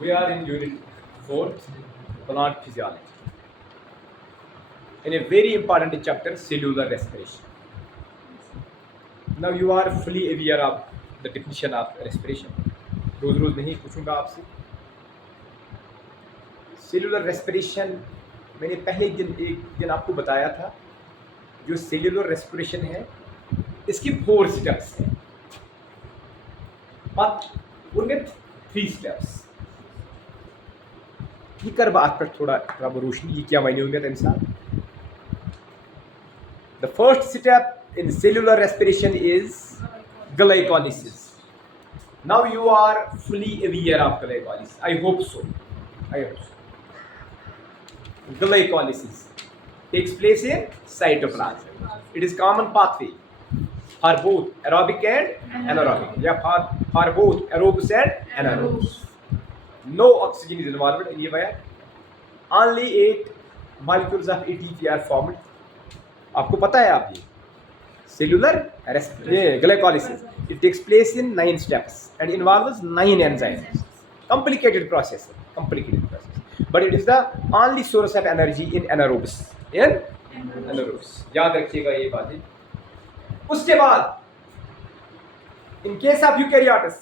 We are in unit 4, plant physiology. In a very important chapter, cellular respiration. Now you are fully aware of the definition of respiration. रोज नहीं पूछूंगा आपसे. Cellular respiration मैंने पहले एक दिन आपको बताया था. जो सेल्यूलर रेस्पिरेशन है इसकी 4 स्टेप्स हैं, बट उनमें 3 स्टेप्स. ये कर बात पर थोड़ा रोशनी ये क्या मायने होंगे इंसान. The first step in cellular respiration is glycolysis. Now you are fully aware of glycolysis. I hope so. Glycolysis takes place in cytoplasm. It is common pathway for both aerobic and anaerobic. Yeah, for both aerobes and anaerobes. No oxygen is involved anywhere. Only 8 molecules of ATP are formed. आपको पता है आप ये cellular glycolysis it takes place in 9 steps and involves 9 enzymes. complicated process but it is the only source of energy in anaerobes. याद रखिएगा ये बातें. उसके बाद in case of eukaryotes,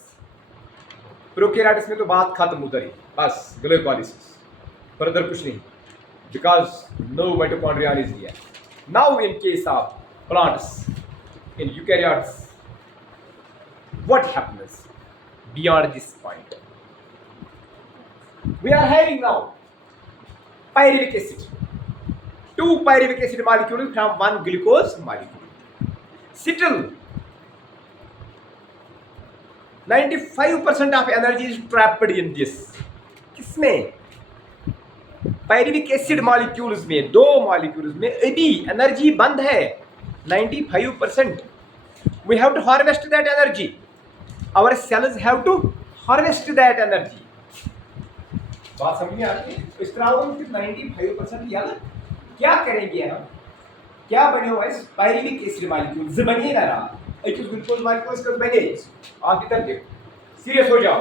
prokaryotes में तो बात खत्म उधर ही बस ग्लाइकोलाइसिस, फर्दर कुछ नहीं, because no mitochondria is here. Now in case of plants, in eukaryotes, what happens beyond this point? We are having now pyruvic acid, 2 pyruvic acid molecules from 1 glucose molecule. Still 95% of energy is trapped in this. किसमें? Pyruvic acid molecules में 2 molecules में अभी energy बंद है 95%. We have to harvest that energy. Our cells have to harvest that energy. बात समझ में आती है. इस तरह हम 95% यार क्या करेंगे हम? क्या बने हुआ है पायरुविक एसिड मॉलिक्यूल बनिए ना रहा. एक ग्लूकोज मॉलिक्यूल्स का बने. आप इधर देखो, सीरियस हो जाओ.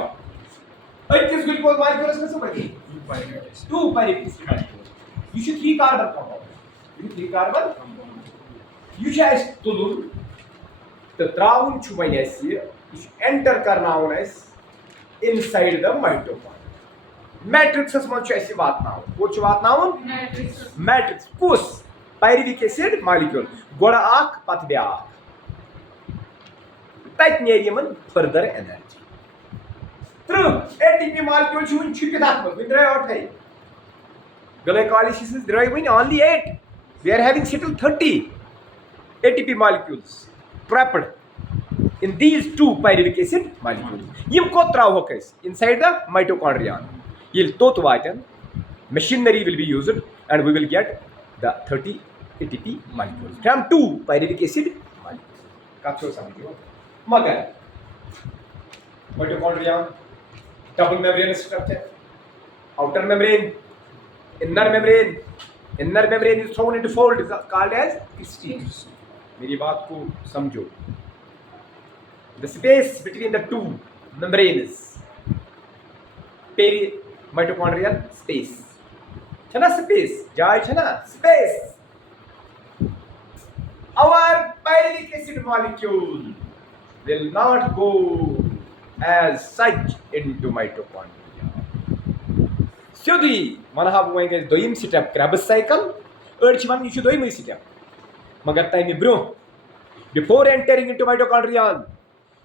21 ग्लूकोज मॉलिक्यूल्स में से बने 2 pyruvic acid molecules. You should 3 carbon compound. You 3 carbon. You should tulur the traun chubainesi. You should enter karnaones inside the mitochondria. Matrix as much as you want now. What you want now? Matrix. Push pyruvic acid molecule. Goda ak patbya. That near further energy. Through ATP molecule should chip it up with out high. Glycolysis is deriving only 8. We are having still 30 ATP molecules trapped in these 2 pyruvic acid molecules. Yim ko trav hokes inside the mitochondria. Yil tot waten machinery will be used and we will get the 30 ATP molecules from 2 pyruvic acid molecules. Kacho samjho. Magar mitochondria double membrane structure, outer membrane, inner membrane. Inner membrane is thrown into fold is called as cystine. मेरी बात को समझो. The space between the 2 membranes, mitochondrial space. छना space, जाए छना space. Our pyruvic acid molecule will not go as such into mitochondria. Sudi manahab wenge doyim step Krebs cycle urge man you should doyim step magar time bro before entering into mitochondria,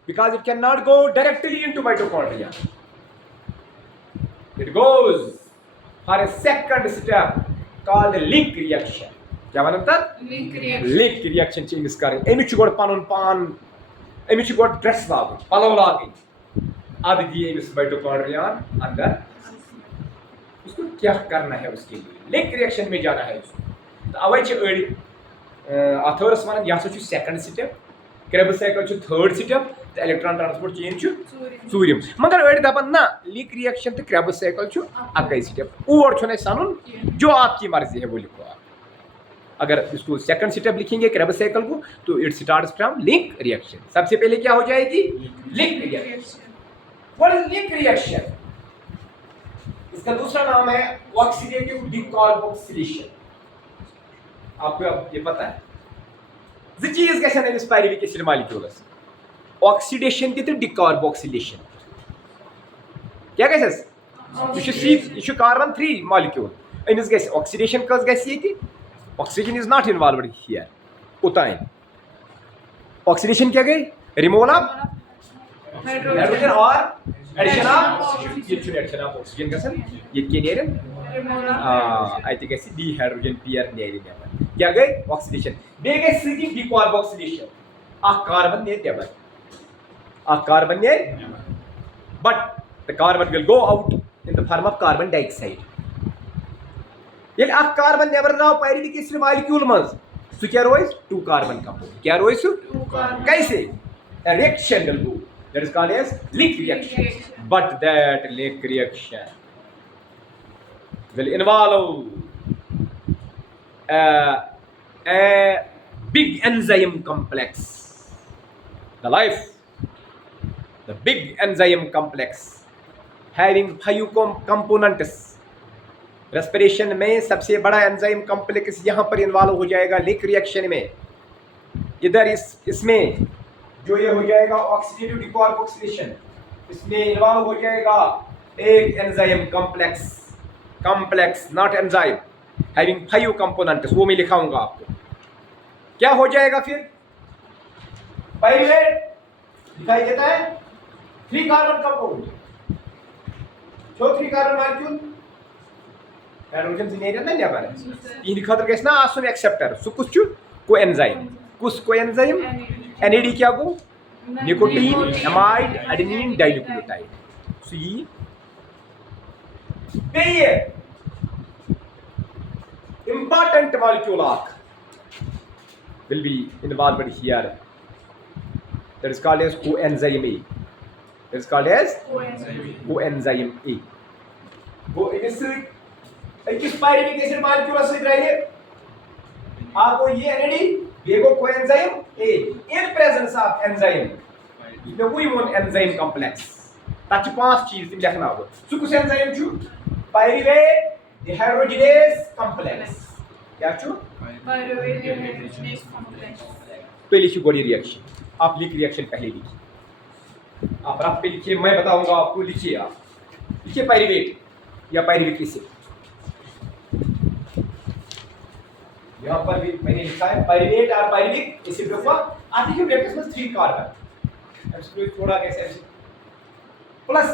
because it cannot go directly into mitochondria. It goes for a second step called link reaction. क्या बनता? Link reaction changes करें. एमिच गोड पानों पान एमिच गोड dress लाग पालो लाग अब दिए इस माइटोकॉन्ड्रिया अंदर. उसको क्या करना है? उसके लिए लिंक रिएक्शन में जाना है उसको. तो अवै छ अड़ी अथर्स वन या छ सेकंड स्टेप, क्रेब्स साइकिल छ थर्ड स्टेप, तो इलेक्ट्रॉन ट्रांसपोर्ट चेन छ सूर्यम. मगर अड़ी दपन ना लिंक रिएक्शन तो क्रेब्स साइकिल छ अकै स्टेप और छ ने सानुन जो आपकी मर्जी है वो लिखो आप. अगर इसको सेकंड स्टेप लिखेंगे क्रेब्स साइकिल को तो it starts from link reaction. सबसे पहले क्या हो जाएगी? Link reaction. What is link reaction? इसका दूसरा नाम है ऑक्सीडेटिव डिकार्बोक्सिलेशन। आपको अब ये पता है ज चीज गशन अमिस पायरुविक एसिड मॉलिक्यूलस ऑक्सीडेशन ते डिकार्बोक्सिलेशन क्या गसस यह कार्बन 3 मॉलिक्यूल अमिस गस ऑक्सीडेशन कस गस ये oxygen is not involved here उतान ऑक्सीडेशन क्या गई रिमूवल ऑफ हाइड्रोजन और addition of addition of oxygen गसन ये के नेरन अत गस डिहाइड्रोजन पेयर नेर नेबर क्या गई ऑक्सीडेशन बे गई सती डिकार्बोक्सिलेशन कार्बन नेर नेबर कार्बन नेर but the carbon will go out in the form of carbon dioxide yel ak carbon never draw pyruvic acid molecule maz su kya rois 2 carbon compound kya rois 2 carbon kaise a reaction will go that is called as Lick reaction but that Lick reaction will involve a big enzyme complex the big enzyme complex having 5 components respiration में सबसे बड़ा enzyme complex यहाँ पर involve हो जाएगा लिक reaction में इधर इसमें जो ये हो जाएगा ऑक्सीडेटिव डिकार्बोक्सिलेशन इसमें इन्वॉल्व हो जाएगा एक enzyme complex not enzyme having 5 components वो मैं लिखाऊंगा आपको क्या हो जाएगा फिर पाइरुवेट दिखाई देता है 3 carbon compound 3 carbon molecule hydrogen सिनेरियन ना नेबर इन खतर गस ना आसुन एक्सेप्टर सु कुछ कोएंजाइम एनएडी क्या गो निकोटीन एमाइड एडेनिन डाइन्यूक्लियोटाइड सु ये बेये important molecule arc will be involved here that is called as coenzyme A coenzyme A वो किस पायरुविक एसिड मॉलिक्यूल से रहे आपको ये एनएडी वेगो coenzyme A in presence of enzyme इसमें वही वन एंजाइम कॉम्प्लेक्स ताकि 5 चीज लिखना हो सु कुछ एंजाइम छु पायरुवेट डिहाइड्रोजिनेज कॉम्प्लेक्स क्या छु पायरुवेट डिहाइड्रोजिनेज कॉम्प्लेक्स पहले लिखिए बॉडी रिएक्शन आप लिख रिएक्शन पहले लिखिए आप रफ पे लिखिए मैं बताऊंगा आपको लिखिए आप लिखिए पायरुवेट या पायरुविक एसिड यहाँ पर भी मैंने लिखा है पायरुवेट और पायरुविक एसिड ग्रुप आप देखिए ब्रैकेट्स में 3 कार्बन एक्सक्लूड थोड़ा कैसे प्लस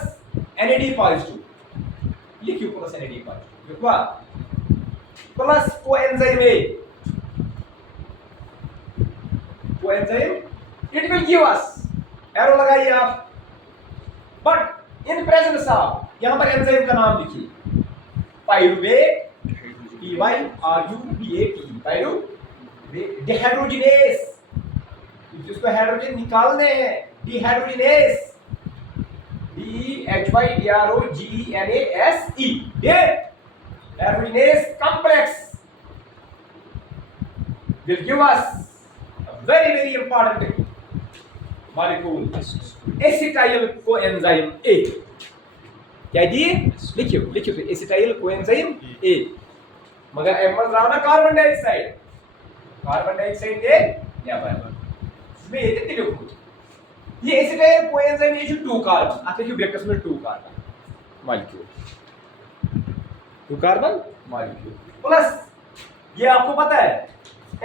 एनएडी पॉजिटिव लिखिए प्लस एनएडी पॉजिटिव लिखवा plus coenzyme A coenzyme it will give us arrow लगाइए आप बट इन प्रेजेंस ऑफ यहाँ पर एंजाइम का नाम लिखिए पायरुवेट PYRUVAT पायरुवेट डिहाइड्रोजिनेज जिसको हाइड्रोजन निकालने हैं dehydrogenase DHYDROGENASE dehydrogenase complex will give us a very important molecule acetyl coenzyme A क्या दिए लिखिए एसिटाइल कोएंजाइम ए मगर एमएस राना कार्बन डाइऑक्साइड दे या पर इसमें ये देते लिखो ये एसिटाइल कोएंजाइम ये जो 2 कार्बन आते हैं ब्रैकेट्स में 2 कार्बन मॉलिक्यूल प्लस ये आपको पता है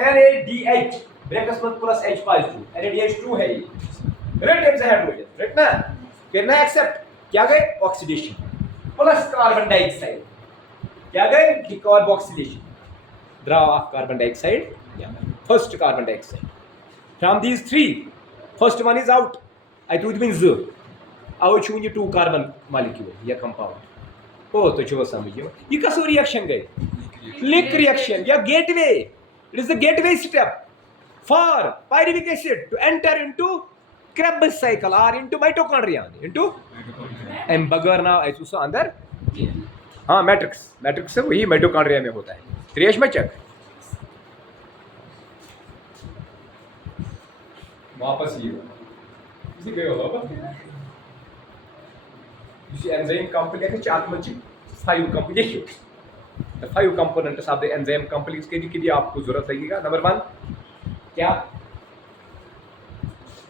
NADH ब्रैकेट्स में प्लस H पॉजिटिव NADH 2 है ये रेड टाइप से हाइड्रोजन राइट ना फिर ना एक्सेप्ट क्या गए ऑक्सीडेशन प्लस कार्बन डाइऑक्साइड क्या गए decarboxylation draw of carbon dioxide first carbon dioxide from these 3 first one is out it would means out चुन 2 carbon molecule या compound ओ तो जो समझियो ये कसो रिएक्शन गए लिक रिएक्शन या gateway it is the gateway step for pyruvic acid to enter into Krebs cycle or into mitochondria into and बगैर ना ऐसा अंदर हाँ मैट्रिक्स से वही माइटोकॉन्ड्रिया में होता है क्रिएश में चेक वापस ये इसी गए होगा इसी एंजाइम कॉम्प्लेक्स चार मंची 5 कंपोनेंट देखिए the 5 components of the enzyme complex के लिए आपको जरूरत लगेगा। नंबर 1 क्या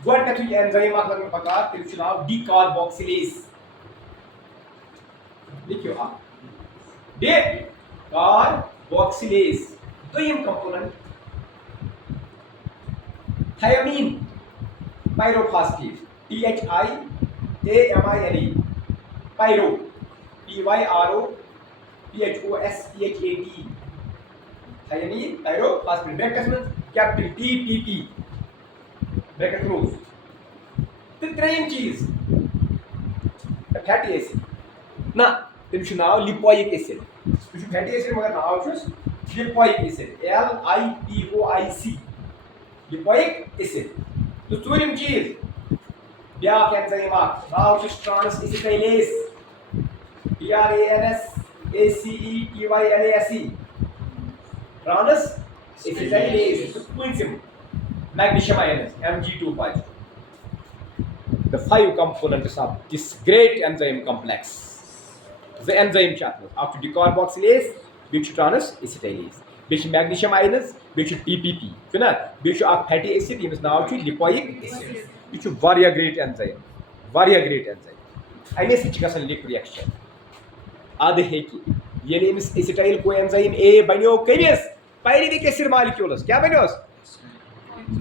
गोडनेथु एंजाइम अगर में पका तेल चुनाव डीकार्बोक्सिलेज देखिए आप डीकार्बोक्सिलेज दोयम component thiamine pyrophosphate THIAMINE pyro PYRO PHOSPHAT thiamine pyrophosphate bracket में कैपिटल TPP ब्रैकेट क्लोज तो त्रेन चीज फैटी एसिड ना तेम नाव लिपोइक एसिड फैटी एसिड मगर नाव lipoic acid LIPOIC lipoic acid तो चूरिम चीज ब्या एंजाइम नाव transacetylase TRANSACETYLASE transacetylase तो magnesium ions Mg2+. The 5 components of this great enzyme complex. The enzyme chapter after decarboxylase, which trans acetylase, which magnesium ions, which TPP. So now, which are fatty acid, it is now lipoic acid. Which is very great enzyme, very great enzyme. I may say chicken link reaction. आधे है कि ये name acetyl coenzyme A बनियो कैरियस pyruvic acid molecules क्या बनियो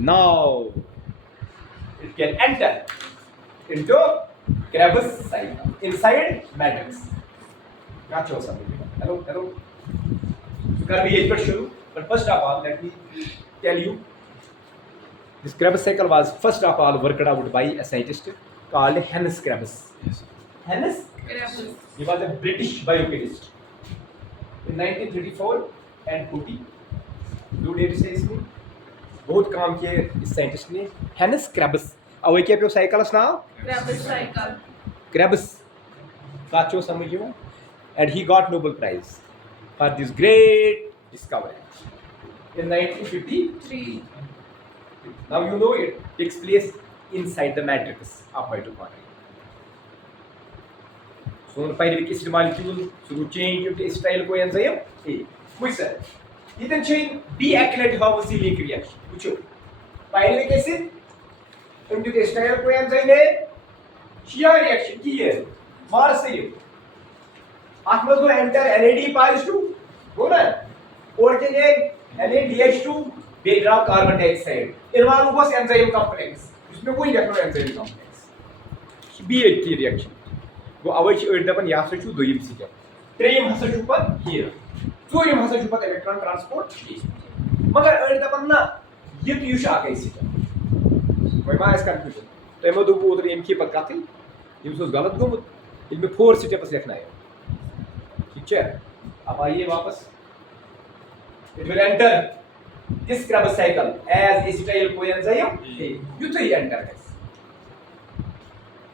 now it can enter into Krebs cycle inside matrix gotcha hello so can we get शुरू but first of all let me tell you this Krebs cycle was first of all worked out by a scientist called Hannes Krebs. Hannes Krebs. He was a British biochemist in 1934 and 40 दो date से इसमें बहुत काम किए इस scientist ने हैनस Krebs और क्या पे साइकिल नाम Krebs cycle. क्रेब्स काचो समझियो and he got Nobel Prize for this great discovery in 1953. Now you know it takes place inside the matrix of mitochondria. So the pyruvic acid molecule so change into acetyl coenzyme A. Which sir? You can change deacylate carboxylic reaction. Which pyruvic acid into the acetyl coenzyme A. Shear reaction की है मार से ये आत्मा को enter NAD+2 हो ना और के लिए NADH2 background carbon dioxide इनवालू बस एंजाइम कॉम्प्लेक्स इसमें कोई देखो एंजाइम कॉम्प्लेक्स BH रिएक्शन वो अवश्य एड दपन या से छु दोयम सिटे ट्रेम हस छु पर हियर चोयम हस छु पर इलेक्ट्रॉन ट्रांसपोर्ट मगर एड दपन ना ये तो युश आ गई सिटे वही माइस कंफ्यूजन तो एमो दो उधर एम की पर काथी ये उसको गलत गोमुत इनमें 4 स्टेप्स लिखना है ठीक है अब आइए वापस it will enter this Krebs cycle as acetyl coenzyme A. You three enter guys.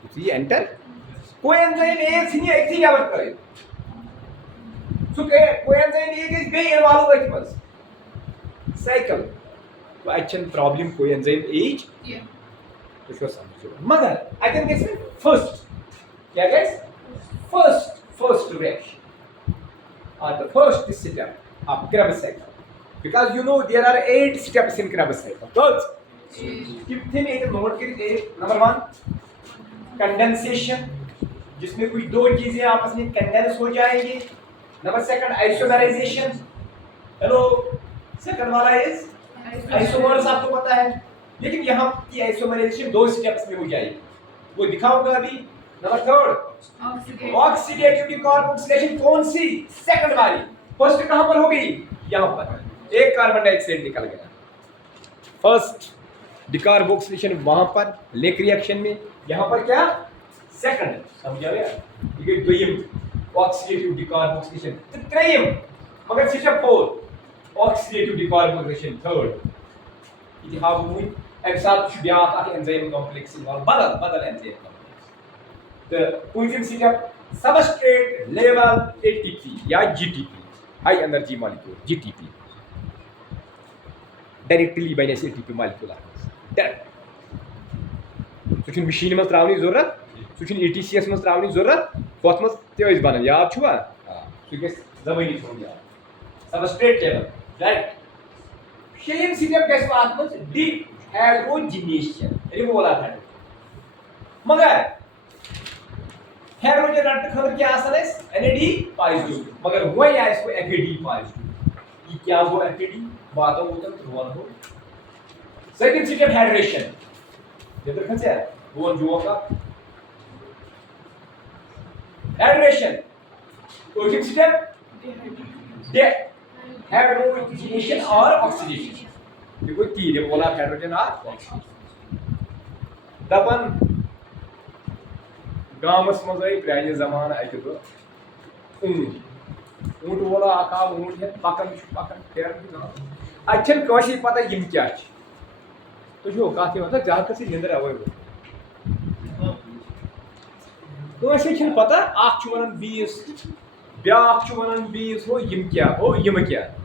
You three enter coenzyme A sini ek thing abar kare. So coenzyme A is be involved with us. Cycle. तो अच्छा problem coenzyme A Yeah. तो show समझो मगर I can guess first क्या guys first reaction or the first step of Krebs cycle. Because you know there are 8 steps in Krebs cycle. Those कितने में एक note करिए नंबर 1 कंडेंसेशन जिसमें कोई दो चीजें आपस में कंडेंस हो जाएंगी नंबर 2 आइसोमराइजेशन हेलो सेकंड वाला इज आइसोमर्स आपको पता है लेकिन यहाँ की आइसोमराइजेशन 2 स्टेप्स में हो जाएगी वो दिखाऊंगा अभी नंबर 3 ऑक्सीडेटिव डिकार्बोक्सिलेशन कौन सी सेकंड वाली फर्स्ट कहां पर होगी यहाँ पर एक कार्बन डाइऑक्साइड निकल गया फर्स्ट डिकार्बोक्सिलेशन वहां पर लेक रिएक्शन में यहाँ पर क्या सेकंड समझा गया ये द्विम ऑक्सीडेटिव डिकार्बोक्सिलेशन त्रिम मगर स्टेप 4 ऑक्सीडेटिव डिकार्बोक्सिलेशन थर्ड ये हाउ मूव एक साथ ब्याक एंजाइम कॉम्प्लेक्स बदल एंजाइम कॉम्प्लेक्स द पूंजिम स्टेप सबस्ट्रेट लेवल ATP या GTP high energy molecule GTP directly बने ATP मॉलिक्यूल डायरेक्ट सुन मशीन में त्रावनी जरूरत सुन ETCS में त्रावनी जरूरत होत में ते बनन याद छुआ सो गैस जबानी थोड़ी यार substrate level direct same step गैस बात में डिहाइड्रोजिनेशन रिमूवल ऑफ हाइड्रोजन मगर हाइड्रोजन रट खबर क्या आसान है NAD पॉजिटिव मगर वो या इसको FAD पॉजिटिव ये क्या वो FAD बात हो तो वन हो सेकंड स्टेप हाइड्रेशन ये तो कैसे है वो जो का हाइड्रेशन और स्टेप हाइड्रोजनेशन और ऑक्सीडेशन ये कोई तीन है बोला हाइड्रोजन और ऑक्सीडेशन दपन गामस मज आई प्राने जमान अकि ऊंट वोला आका ऊंट है पकन अच्छन कशी पता यम क्या तो जो कत मतलब ज्यादा से निंदर अवे कशी छन पता आख वन बीस ब्याख वन बीस हो यम क्या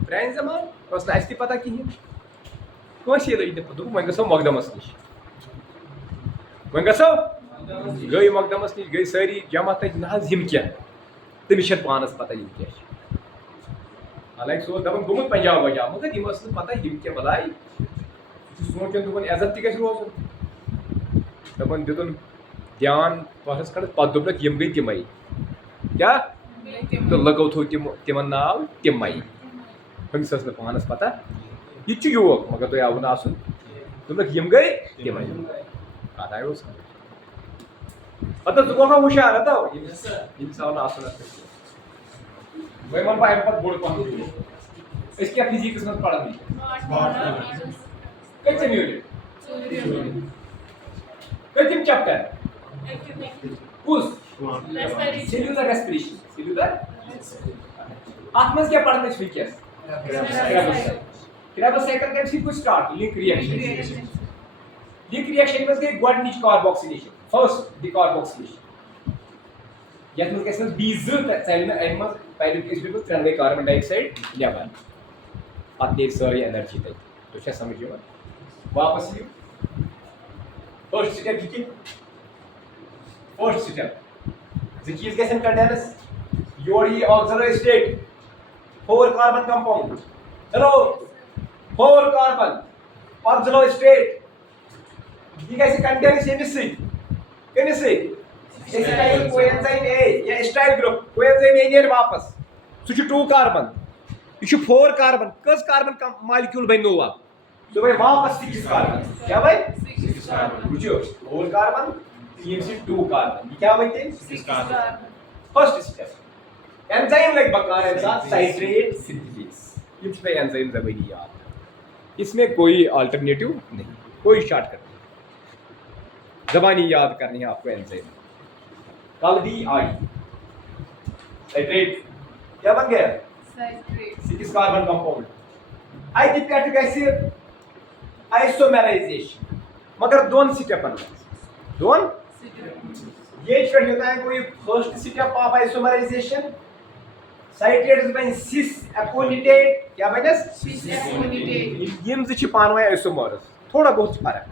प्रान जमान बस ना अस पता कहीं कशी लगे दोप वो गो मकदमस नश वो गो गई मकदमस नश गई सारी जमा तक ना क्या तमिस पानस पता यम क्या हालांकि सो दपन गुमुत पंजाब वजाब मगर यम पता यम क्या बलाई सोचन दोपन इज्जत तक रोजन दपन दितुन ध्यान पास खड़ पत दोपन यम गई तिमई क्या तो लगो थो तिमन नाव तिमई हमिस पानस पता यह योक मगर तुम आव ना दोपन यम गई तिमई कत आयो पता जो गो हुशार तो यमिस आव ना वह मन पाए पत बोड़ पहन क्या फिजिक्स में पढ़ा कच्चे यूनिट कच्चे चैप्टर कुछ सेल्युलर रेस्पिरेशन सेल्युलर आत्मा क्या पढ़ने स्पीकर्स क्रेबस साइकिल के सिर्फ स्टार्ट लिंक रिएक्शन में गई गोडनिच कार्बोक्सिलेशन फर्स्ट द कार्बोक्सिलेशन यत में कैसे B2 सेल में एम पहले के इसमें त्रन गई कार्बन डाइऑक्साइड नेबर अब देख सारी एनर्जी तक तो क्या समझियो वापस लियो फर्स्ट स्टेप की फर्स्ट स्टेप द चीज गैस कंडेंस योर ये ऑक्सिलरी स्टेट 4 कार्बन कंपाउंड चलो 4 कार्बन ऑक्सिलरी स्टेट ये कैसे कंडेंस ये से एसिटाइल कोएंजाइम A या एसिटाइल ग्रुप कोएंजाइम A नेर वापस सु 2 कार्बन ये 4 कार्बन कस कार्बन मॉलिक्यूल बन नो तो भाई वापस 6 कार्बन क्या भाई 6 कार्बन बुझो 4 कार्बन 3 से 2 कार्बन ये क्या बनते 6 carbon first step enzyme like बकार है साथ साइट्रेट सिंथेसिस इस पे एंजाइम जबरी याद इसमें कोई अल्टरनेटिव नहीं कोई शॉर्टकट नहीं जबानी याद करनी है आपको एंजाइम कल भी आई साइट्रेट क्या बन गया साइट्रेट 6 कार्बन कंपाउंड आई डिपेक्टिक एसिड आइसोमेराइजेशन मगर दोन स्टेप दोन ये स्टेप होता है कोई फर्स्ट स्टेप ऑफ आइसोमेराइजेशन साइट्रेट्स बन सिस एपोनिटेट क्या बने सिस एपोनिटेट यम ज पानवे आइसोमर्स थोड़ा बहुत फर्क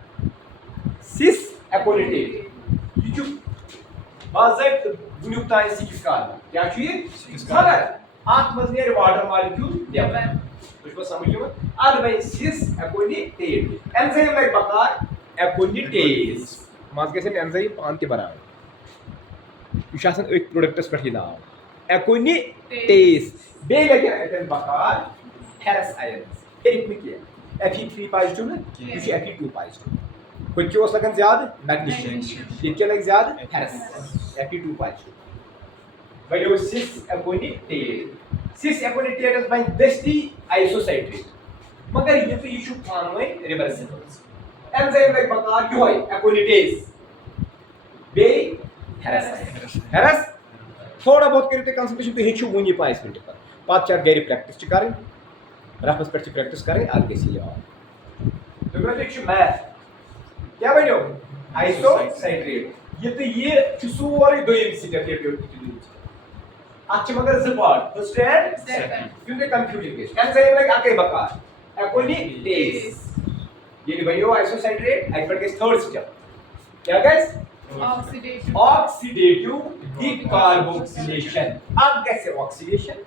सिस एपोनिटेट ये बाजात बुनिक तान 6 कार्बन क्या ये मगर आठ मज नेर वाटर मॉलिक्यूल नेबर तो समझियो अद बन सिस एपोनिटेट एंजाइम लाइक बकार एपोनिटेस मज गसन एंजाइम पान ते बराबर यह आसान एक प्रोडक्टस पे नाव एपोनिटेस बे लगे एतन बकार फेरस आयंस फेरिक में Fe3 पॉजिटिव ना ये Fe2 पॉजिटिव कुछ ओस लगन ज्यादा मैग्नीशियम ये क्या लग ज्यादा फेरस Fe2 पॉजिटिव भाई वो सिस एपोनिटेट बाय दस्ती आइसोसाइट्रेट मगर ये तो इशू पानवे रिवर्सिबल एंजाइम लाइक बकार यो एपोनिटेस बे फेरस थोड़ा बहुत करियो ते कंसंट्रेशन तो हेचु वनी 5 मिनट पर पात चार गैरी प्रैक्टिस करन रफस पे प्रैक्टिस करें आगे से यार तो मैं देखो मैथ क्या बनो आइसोसाइट्रेट ये चुसोरी दोयम स्टेप ये बियो अच्छा मगर जपार्ट फर्स्ट एंड सेकंड क्योंकि कंफ्यूजन केस एंजाइम लाइक आके बकार एपोनिटेस ये बनो आइसोसाइट्रेट आई पर के थर्ड स्टेप क्या गाइस Oxidation. ऑक्सीडेटिव डिकार्बोक्सिलेशन अब कैसे ऑक्सीडेशन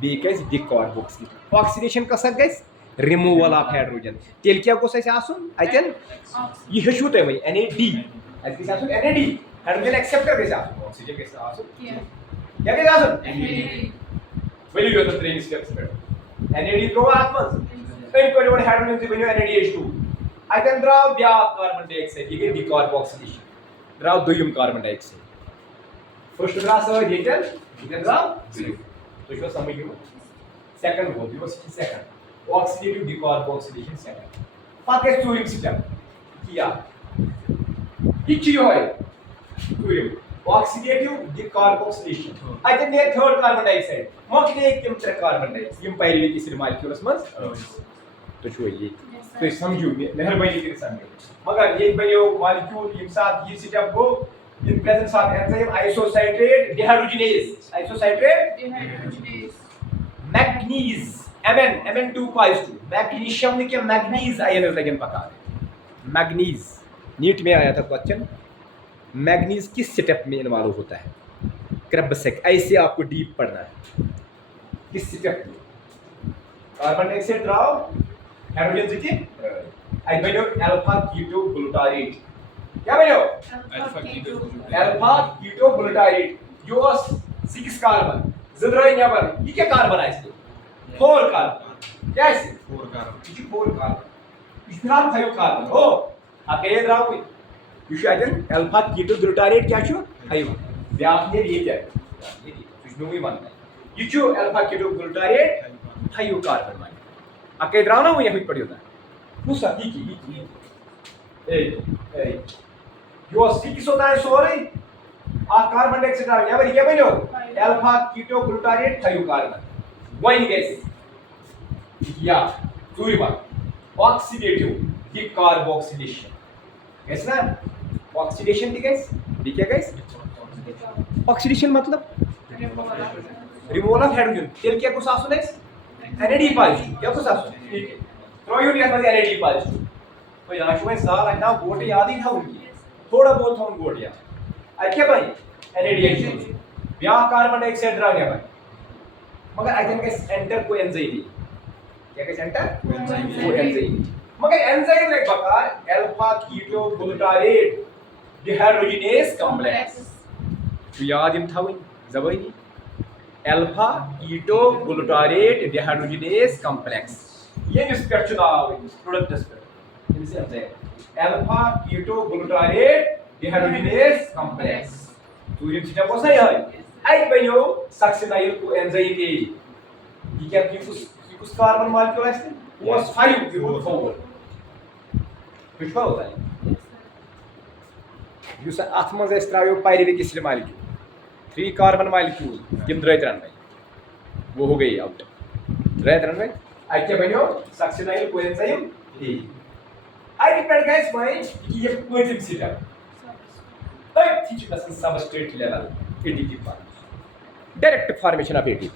बेकस डिकार्बोक्सिलेशन ऑक्सीडेशन कसा गैस रिमूवल ऑफ हाइड्रोजन तेल क्या गोस ऐसे आसुन अतन Oxidation. ये हेशु तय वही NAD ऐसे कैसे आसुन NAD हाइड्रोजन एक्सेप्टर कैसे आसुन ऑक्सीजन कैसे आसुन Yeah. क्या कैसे आसुन NAD. Value yo the training steps पे NAD थ्रो आत्मन तम करियो हाइड्रोजन से बनियो NADH2 अतन द्राव ब्या कार्बन डाइऑक्साइड ये डिकार्बोक्सिलेशन द्राव दोयम कार्बन डाइऑक्साइड फर्स्ट द्राव सो जेटल ये द्राव तो जो समझियो सेकंड हो दियो सेकंड ऑक्सीडेटिव डिकार्बोक्सिलेशन सेकंड पाके चूरिम स्टेप किया इची होय चूरिम ऑक्सीडेटिव डिकार्बोक्सिलेशन अतन ने थर्ड कार्बन डाइऑक्साइड मकने एक किम tre कार्बन डाइऑक्साइड यम पायरिक एसिड मॉलिक्यूल्स मस तो छो ये तो समझो मेहरबानी कर समझो मगर ये बनियो मॉलिक्यूल यम साथ ये step go in presence of enzyme isocitrate dehydrogenase Dehydrogenase. manganese Mn252 magnesium में क्या मैग्नीज आयन लगन पका मैग्नीज नीट में आया था क्वेश्चन मैग्नीज किस स्टेप में इन्वॉल्व होता है क्रबसेक ऐसे आपको डीप पढ़ना है किस स्टेप में कार्बन डाइऑक्साइड द्राव हाइड्रोजन से आई बनो अल्फा कीटो ग्लूटारेट क्या बनो Alpha keto. Alpha keto glutarate जो 6 कार्बन जिद्राई नेबर ये क्या कार्बन है इसके 4 कार्बन क्या है 4 कार्बन ये 4 कार्बन इसमें 5 कार्बन हो अकेले द्राव ये शायद अल्फा कीटो ग्लूटारेट क्या छो 5 व्याप ने ये क्या ये इसमें वही मानता है ये जो अल्फा कीटो ग्लूटारेट 5 कार्बन मान अकेले द्राव ना वो यही पड़ी होता है वो सही की ए यो 6 होता है सोरे आ कार्बन डाइऑक्साइड आ यावर क्या बनो alpha keto glutarate 5 carbon one गैस या दूसरी बात ऑक्सीडेटिव डिकार्बोक्सिलेशन कैसा ऑक्सीडेशन ठीक है ठीक है गाइस ऑक्सीडेशन मतलब रिमूवल ऑफ हाइड्रोजन तेल क्या को सासुन है NAD पॉजिटिव क्या को सासुन ठीक है तो यो लिया NAD पॉजिटिव तो यार शुरू में साल ना गोटे याद ही था उनकी थोड़ा बहुत था उन गोटे याद अच्छा भाई NADH ब्या कार्बन डाइऑक्साइड ड्रा गया भाई मगर आई थिंक इस एंटर को एंजाइम क्या कहते एंटर को एंजाइम मगर एंजाइम एक प्रकार alpha keto glutarate dehydrogenase complex तो याद इन था वही जबानी alpha keto glutarate dehydrogenase complex ये इस पे चुनाव प्रोडक्ट इस पे इनसे enzyme alpha keto glutarate dehydrogenase complex तो ये चीज को सही है आई बनो सक्सिनाइल को एंजाइम ए ये क्या कुछ कार्बन मॉलिक्यूल है वो 5 की रूट फॉरवर्ड कुछ होता है युस आत्मज एस त्रायो pyruvic acid molecule 3 carbon molecule किम द्रय त्रन में वो हो गई आउट द्रय त्रन में आई क्या बनो succinyl coenzyme A I depend guys my कि ये positive step but teaching us in substrate level ATP formation direct formation of ATP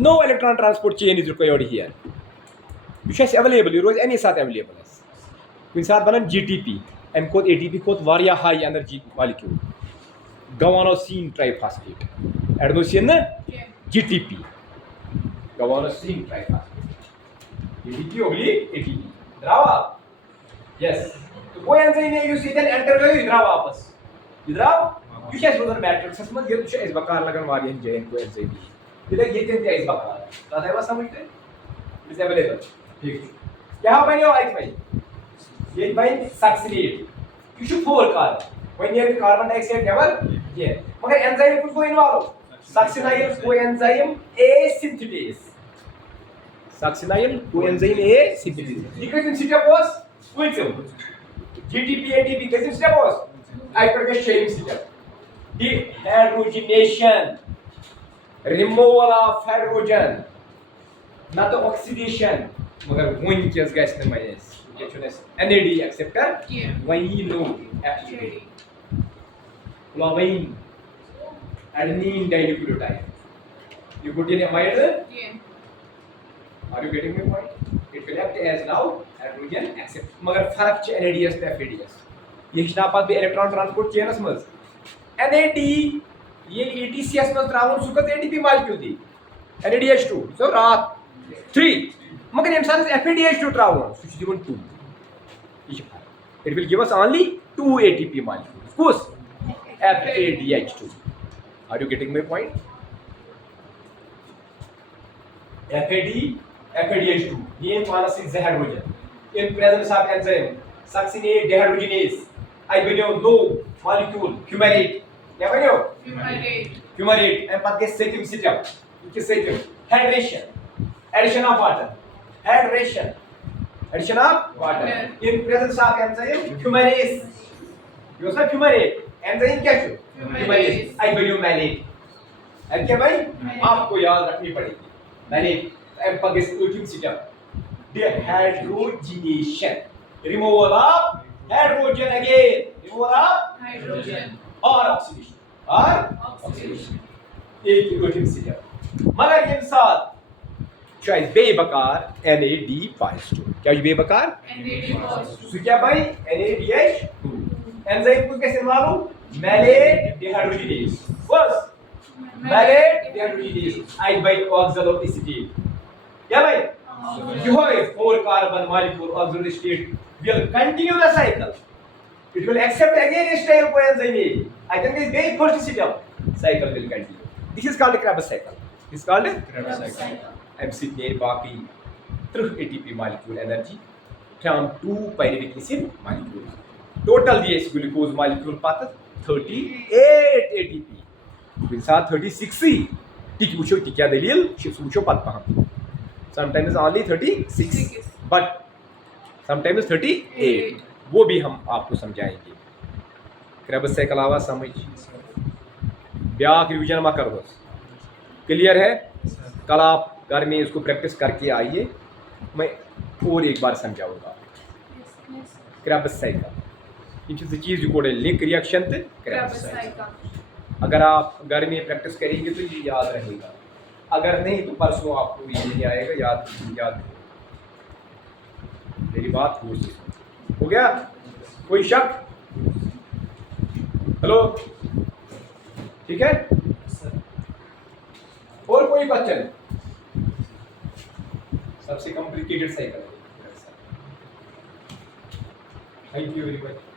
no electron transport chain is required here you should available you any साथ available है कुछ साथ बनन GTP m को ATP को वारिया high energy molecule guanosine triphosphate adenosine ना GTP guanosine triphosphate ATP होगी ATP द्रावा yes तो वो एंजाइम है यू सीधे एंटर गयो द्रावा वापस इधर यू कैसे उधर मैट्रिक्स में ये कुछ इस बकार लगन वाली है जेन को एंजाइम इधर ये तीन इस बकार दादा बस समझते इज अवेलेबल ठीक क्या बनियो आई भाई ये भाई succinate you should 4 carbon when ये कार्बन डाइऑक्साइड लेवल ये मगर एंजाइम कुछ को involve succinyl coenzyme A synthetase succinyl coenzyme A synthetase equation step was quick GTP ATP कैसे स्टेप वाज आइटर के same step dehydrogenation removal of hydrogen ना तो ऑक्सीडेशन मगर वन केस गैस ने माइनस ये चुनेस NAD एक्सेप्टर वही नो एक्टिविटी क्लोरीन adenine dinucleotide you put in a mind are you getting my point it will act as now hydrogen accept मगर फर्क च NADS पे FADS ये पात बे इलेक्ट्रॉन ट्रांसपोर्ट चेनस मज NAD ये ETCS मज त्राउन सु कत ATP मॉलिक्यूल दी NADH2 सो रात 3 मगर यम साथ FADH2 त्राउन सु दिवन 2 it will give us only 2 ATP molecules whose FADH2 are you getting my point FADH2 ये पानस is hydrogen in presence of enzyme succinate dehydrogenase I believe no molecule fumarate क्या बनो Fumarate. fumarate and pat के second step किस second hydration addition of water hydration addition of water in presence of enzyme fumarase you say fumarate enzyme क्या है fumarase I believe malate अब क्या भाई आपको याद रखनी पड़ेगी malate and pat के ultimate step dehydrogenation removal of hydrogen again removal of Hydrogen. or oxidation or Oxidation. एक ही ultimate step मगर ये साथ शायद बेबकार NAD+2 क्या ये बेबकार NAD positive. सो क्या भाई NADH2 एंजाइम को कैसे मालूम मैलेट डिहाइड्रोजिनेज बस मैलेट डिहाइड्रोजिनेज आई बाय ऑक्सलोएसिटेट क्या भाई यो is 4 carbon molecule auxiliary state will continue the cycle it will accept again a style coenzyme I think this very first step cycle will continue this is called a Krebs cycle this is called a Krebs cycle. I'm sitting here बाकी through ATP molecule energy from 2 pyruvic acid molecules total this glucose molecule path 38 ATP बिन साथ 36 टिक वुचो कि क्या दलील shift वुचो पत पहम sometimes only 36 but sometimes 38 वो भी हम आपको समझाएंगे क्रेबस साइकिल आवा समझ ब्याक रिवीजन मा करो क्लियर है कल आप घर में इसको प्रैक्टिस करके आइए मैं और एक बार समझाऊंगा क्रेबस साइकिल इन चीज़ को लिंक रिएक्शन ते क्रेबस साइकिल अगर आप घर में प्रैक्टिस करेंगे तो ये याद रहेगा अगर नहीं तो परसों आपको ये नहीं आएगा याद मेरी बात हो गया कोई शक हेलो ठीक है और कोई क्वेश्चन सबसे complicated cycle thank you very much